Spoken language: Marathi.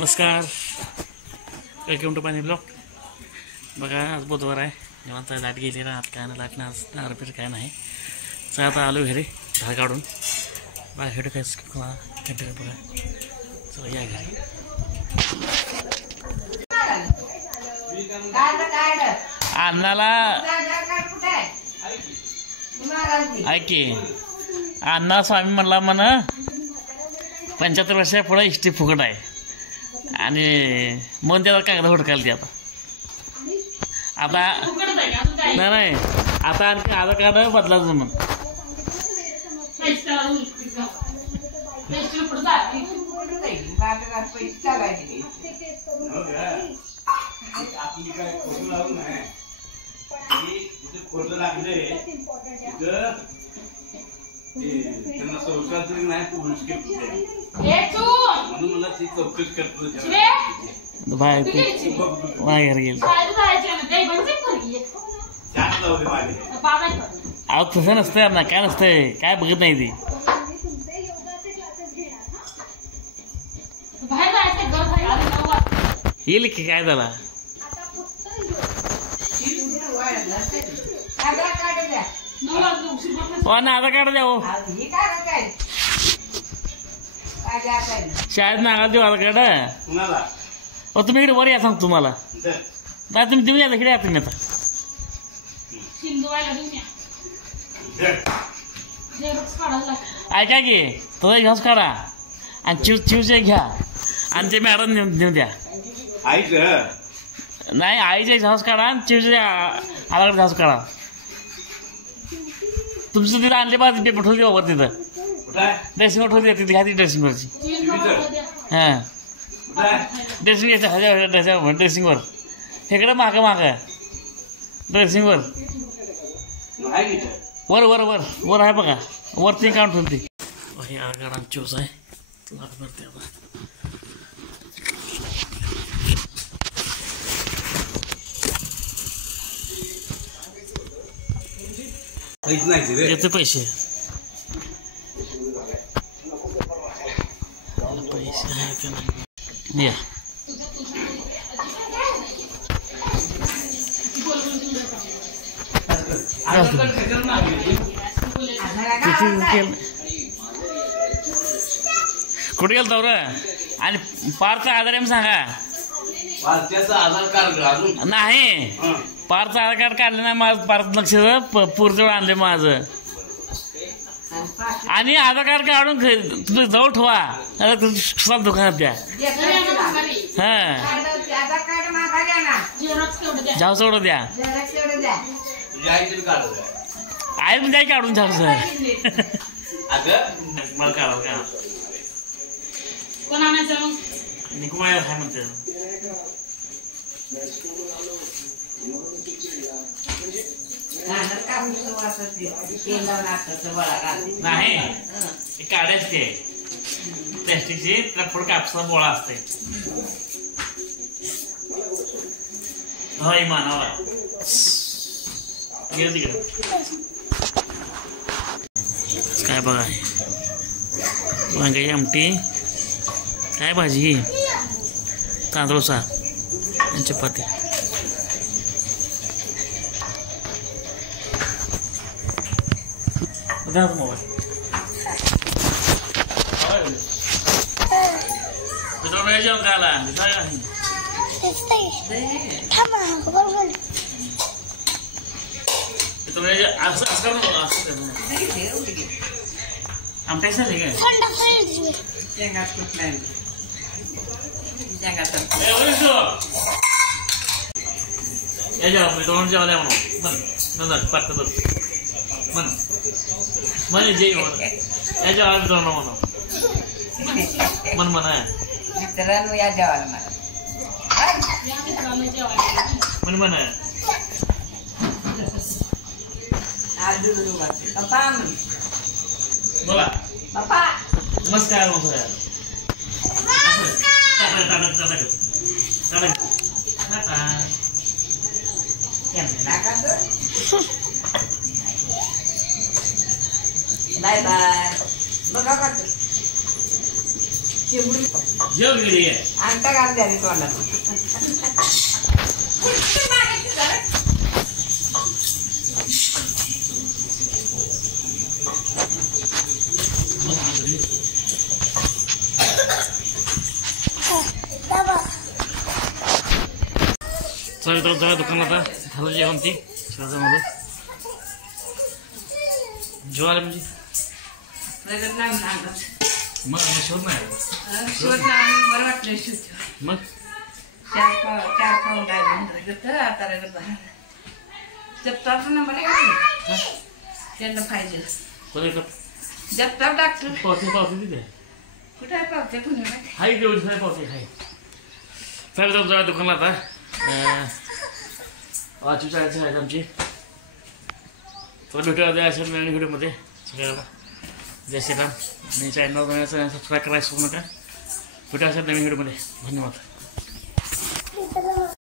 नमस्कार, वेलकम टू पाणी ब्लॉग. बघा आज बुधवार आहे, निवांत लाईट गेली राहत काय ना लाईट आज रिपेअर काय नाही. चला आता आलो घरी झाड काढून बाहेर काय कंटिन्यू बघा. चला या घरी. अन्नाला ऐकी अण्णा स्वामी म्हणला म्हण 75 वर्षा पुढे इष्टी फुकट आहे आणि मन त्याला कागद हुडकायला ते आता नाही आता आणखी आधार कार्ड बदलायचं मग. बाहेर गेल अहो तसं नसतंय ना, काय नसतंय, काय बघत नाही ती. येईल की काय झाला ना आधार कार्ड द्या हो. शाळेत नागा देऊ आधार कार्ड. हो तुम्ही इकडे वर या सांगतो तुम्हाला. नाही तुम्ही देऊन या इकडे या तुम्ही आता. ऐका की तुझा घास काढा आणि चिवचे घ्या आणि ते मॅडम नेऊन द्या. नाही आईचे घास काढा आणि चिवचे आधार कार्ड घास काढा. तुमचं तिथं आणले पाहिजे पेपर ठेवली बाबा तिथं ड्रेसिंग ठेवली तिथे घ्या ती ड्रेसिंगवरची. हां ड्रेसिंग यायचं ड्रेसिंगवर इकडं मागं ड्रेसिंगवर वर वर वर वर आहे बघा वरती काढून ठेवते. हे आगाडा चूस आहे करते आता. पैसे पैसे या कुठे गेल तर आणि पारचा आधार एम सांगा. आधार कार्ड नाही पारचं आधार कार्ड काढलं ना माझं पारच लक्ष पुरजवळ आणले माझं आणि आधार कार्ड काढून तुम्ही जवळ ठेवा तुझं दुकानात द्या. हां जाऊ सोडं द्या आहे म्हणजे काढून जाऊ सर मला काढा कोण आणायचं मग निकुमाया काय म्हणते. नाही काढायच ते प्लॅस्टिकची ट्रफोड कापसा बोळा असते. होय मानावा गेलं तिकडे काय बघा. वांग्याची आमटी काय भाजी तांदूळ साग आणि चपाती. जेवण खायला आमच्या झाले काय दोन जेवायला म्हणून पाठ म्हणे जे याच्या आज जाऊन म्हणून म्हणा मित्रांनो या जेवायला म्हण म्हणा बोला बाप्पा नमस्कार. बाय बाय बघा जेव गेली आहे. आणता घाल द्या तोंडात. चल तर जरा दुकानात आता झालं जेवण ती शिवाजामध्ये जेवायला म्हणजे मग शोध नाही बरं वाटलं शिवत मग चार पाऊंड आहे आता जगताप नंबर त्यांना पाहिजे जगताप डॉक्टर पावते पावते तिथे कुठे आहे पावते पुण्याला हाय तेवढी सारे पावते हाय चल तर जरा दुकानात आता वाचू चाळीस आहेत आमची तर भेटूया अशा नवीन व्हिडिओमध्ये सगळ्याला जय श्रीराम आणि चॅनल सबस्क्राईब करायला विसरू नका भेटूया अशा नवीन व्हिडिओमध्ये धन्यवाद.